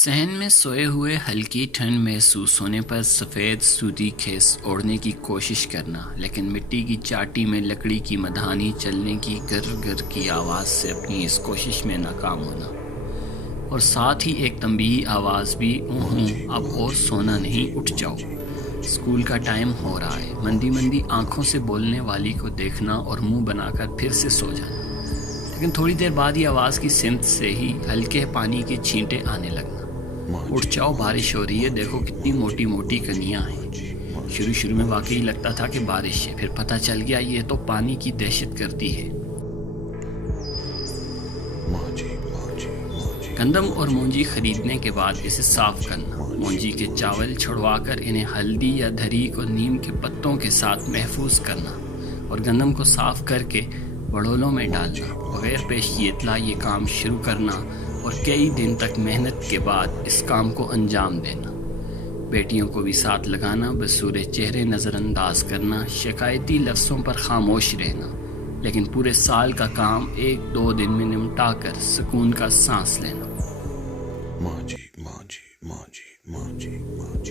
صحن میں سوئے ہوئے ہلکی ٹھنڈ محسوس ہونے پر سفید سوتی کھیس اوڑھنے کی کوشش کرنا، لیکن مٹی کی چاٹی میں لکڑی کی مدھانی چلنے کی گر گر کی آواز سے اپنی اس کوشش میں ناکام ہونا، اور ساتھ ہی ایک تنبیہی آواز بھی اب اور سونا نہیں، اٹھ جاؤ، اسکول کا ٹائم ہو رہا ہے۔ مندی مندی آنکھوں سے بولنے والی کو دیکھنا اور منہ بنا کر پھر سے سو جانا، لیکن تھوڑی دیر بعد ہی آواز کی سمت سے ہی ہلکے پانی کی چھینٹیں آنے لگنا۔ اٹھ جاؤ، بارش ہو رہی ہے، دیکھو کتنی موٹی موٹی کنیاں ہیں۔ شروع میں واقعی لگتا تھا کہ بارش ہے، پھر پتہ چل گیا یہ تو پانی کی دہشت گردی ہے۔ گندم اور مونجی خریدنے کے بعد اسے صاف کرنا، مونجی کے چاول چھڑوا کر انہیں ہلدی یا دھریک اور نیم کے پتوں کے ساتھ محفوظ کرنا، اور گندم کو صاف کر کے بڑولوں میں ڈالنا، بغیر پیش کی اطلاع یہ کام شروع کرنا اور کئی دن تک محنت کے بعد اس کام کو انجام دینا۔ بیٹیوں کو بھی ساتھ لگانا، بصورت چہرے نظر انداز کرنا، شکایتی لفظوں پر خاموش رہنا، لیکن پورے سال کا کام 1-2 دن میں نمٹا کر سکون کا سانس لینا۔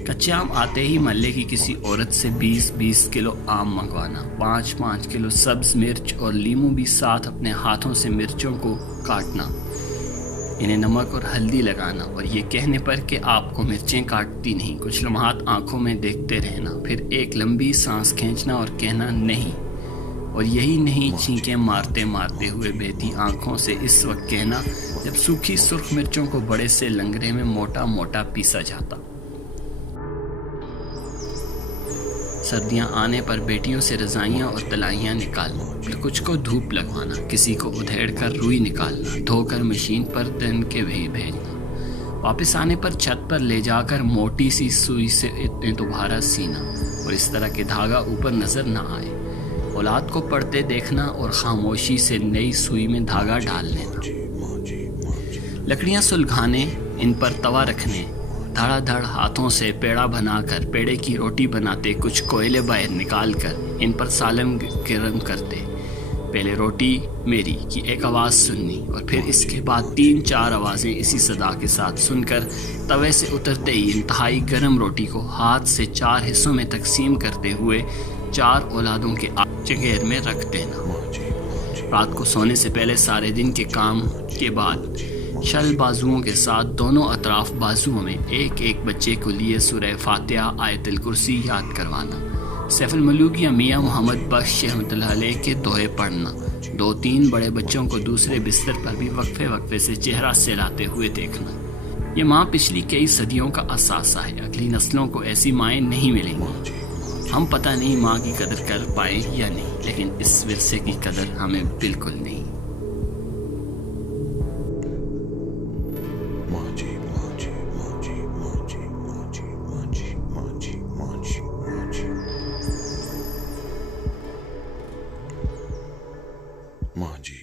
کچے آم آتے ہی محلے کی کسی عورت سے 20 کلو آم منگوانا، 5 کلو سبز مرچ اور لیموں بھی ساتھ، اپنے ہاتھوں سے مرچوں کو کاٹنا، انہیں نمک اور ہلدی لگانا، اور یہ کہنے پر کہ آپ کو مرچیں کاٹتی نہیں، کچھ لمحات آنکھوں میں دیکھتے رہنا، پھر ایک لمبی سانس کھینچنا اور کہنا نہیں، اور یہی نہیں چھینکیں مارتے مارتے ہوئے بہتی آنکھوں سے اس وقت کہنا جب سوکھی سرخ مرچوں کو بڑے سے لنگرے میں موٹا موٹا پیسا جاتا۔ سردیاں آنے پر بیٹیوں سے رضائیاں اور تلائیاں نکالنا، پھر کچھ کو دھوپ لگوانا، کسی کو ادھیڑ کر روئی نکالنا، دھو کر مشین پر دن کے بھیجنا، واپس آنے پر چھت پر لے جا کر موٹی سی سوئی سے اتنے دوبارہ سینا، اور اس طرح کہ دھاگا اوپر نظر نہ آئے، اولاد کو پڑھتے دیکھنا اور خاموشی سے نئی سوئی میں دھاگا ڈال لینا، لکڑیاں سلگانے، ان پر توا رکھنے، دھڑا دھڑ ہاتھوں سے پیڑا بنا کر پیڑے کی روٹی بناتے، کچھ کوئلے باہر نکال کر ان پر سالن گرم کرتے، پہلے روٹی میری کی ایک آواز سننی، اور پھر اس کے بعد 3-4 آوازیں اسی صدا کے ساتھ سن کر توے سے اترتے ہی انتہائی گرم روٹی کو ہاتھ سے 4 حصوں میں تقسیم کرتے ہوئے 4 اولادوں کے چنگیر میں رکھ دینا۔ رات کو سونے سے پہلے سارے دن کے کام کے بعد شل بازوؤں کے ساتھ دونوں اطراف بازوؤں میں ایک بچے کو لیے سورہ فاتحہ، آیت الکرسی یاد کروانا، سیف الملوک یا میاں محمد بخش رحمۃ اللہ علیہ کے دوہے پڑھنا، 2-3 بڑے بچوں کو دوسرے بستر پر بھی وقفے سے چہرہ سلاتے ہوئے دیکھنا۔ یہ ماں پچھلی کئی صدیوں کا اثاثہ ہے، اگلی نسلوں کو ایسی مائیں نہیں ملیں گی۔ ہم پتہ نہیں ماں کی قدر کر پائے یا نہیں، لیکن اس ورثے کی قدر ہمیں بالکل نہیں۔